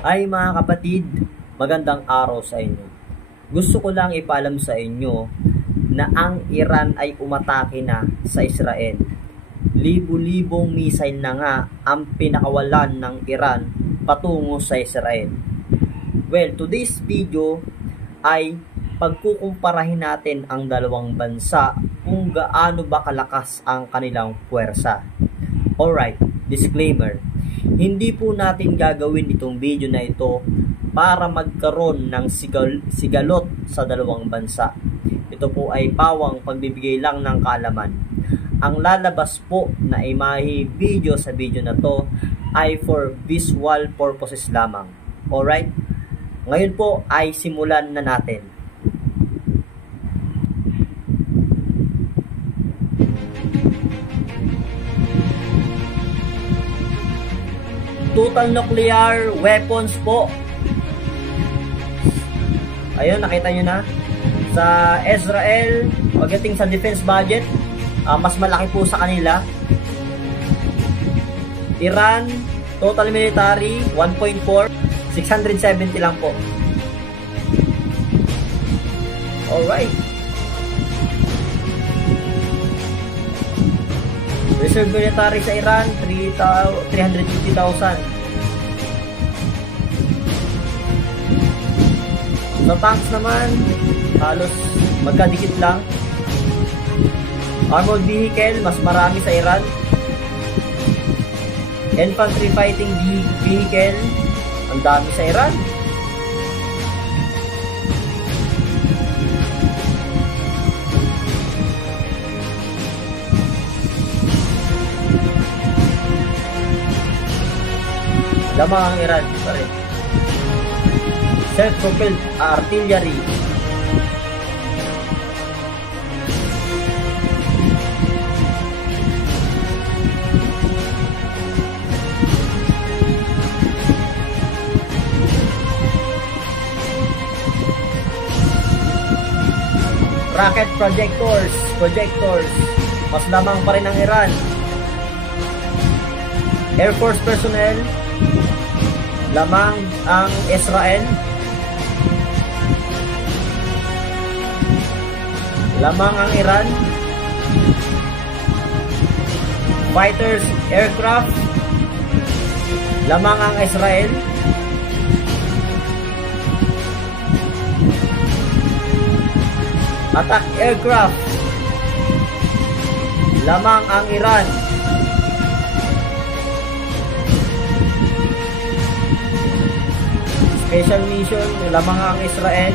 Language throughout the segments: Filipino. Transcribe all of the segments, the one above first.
Ay mga kapatid, magandang araw sa inyo. Gusto ko lang ipaalam sa inyo na ang Iran ay umatake na sa Israel. Libu-libong missile na nga ang pinakawalan ng Iran patungo sa Israel. Well, today's video ay pagkukumparahin natin ang dalawang bansa kung gaano ba kalakas ang kanilang puwersa. Alright, disclaimer. Hindi po natin gagawin itong video na ito para magkaroon ng sigalot sa dalawang bansa. Ito po ay pawang pagbibigay lang ng kaalaman. Ang lalabas po na imahe video sa video na to ay for visual purposes lamang. Alright? Ngayon po ay simulan na natin. Total nuclear weapons po. Ayun, nakita nyo na. Sa Israel, pagdating sa defense budget, mas malaki po sa kanila. Iran, total military, 1.4. 670 lang po. Alright. Reserve military sa Iran, 350,000. Sa tanks naman, halos magkadikit lang. Armored vehicle, mas marami sa Iran. Infantry fighting vehicle, ang dami sa Iran. Lamang ang Iran, sorry. Self-propelled artillery. Rocket projectors. Mas lamang pa rin ang Iran. Air Force personnel, lamang ang Israel. Lamang ang Iran. Fighters aircraft, lamang ang Israel. Attack aircraft, lamang ang Iran. Special mission, lamang ang Israel.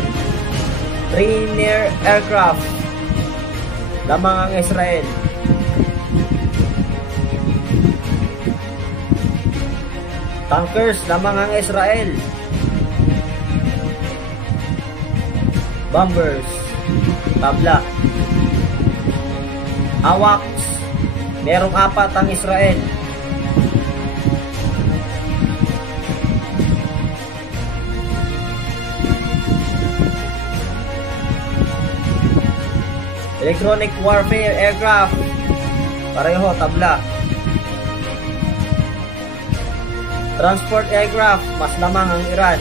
Trainer aircraft, lamang ang Israel. Tankers, lamang ang Israel. Bombers, tabla. AWACS, merong 4 ang Israel. Electronic warfare aircraft, pareho, tabla. Transport aircraft, mas lamang ang Iran.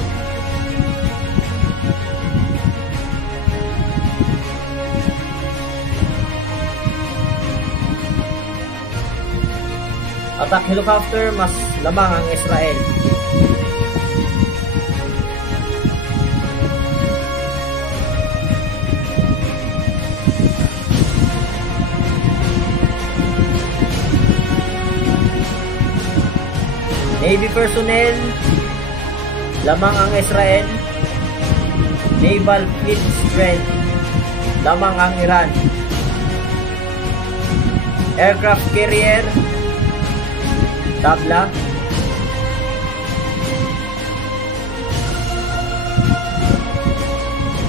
Attack helicopter, mas lamang ang Israel. Navy personnel, lamang ang Israel. Naval fleet strength, lamang ang Iran. Aircraft carrier, tabla.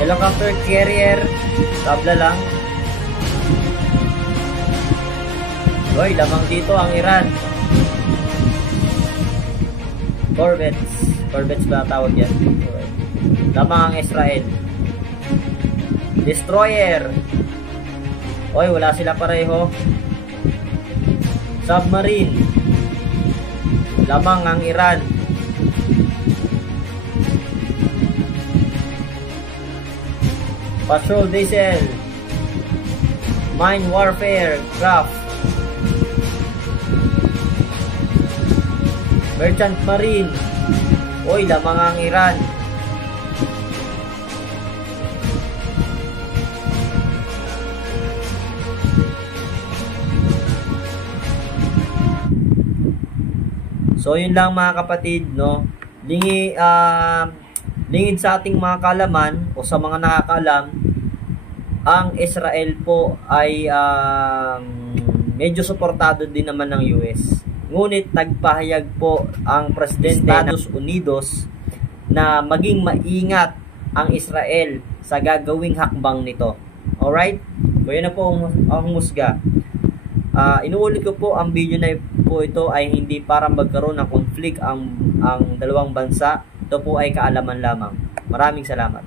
Helicopter carrier, tabla lang. Hoy, lamang dito ang Iran. Corvettes ba tawag yan? Lamang ang Israel. Destroyer. Oy, wala sila pareho. Submarine, lamang ang Iran. Patrol Diesel, Mine Warfare Craft, Merchant Marine, oy, lamang ang Iran. So yun lang mga kapatid, no. Lingid sa ating mga kalaman o sa mga nakakaalam, ang Israel po ay medyo suportado din naman ng US. Ngunit nagpahayag po ang Presidente ng Estados Unidos na maging maingat ang Israel sa gagawing hakbang nito. Alright? So yun na po ang husga. Inuulit ko po, ang video na po ito ay hindi para magkaroon ng conflict ang dalawang bansa. Ito po ay kaalaman lamang. Maraming salamat.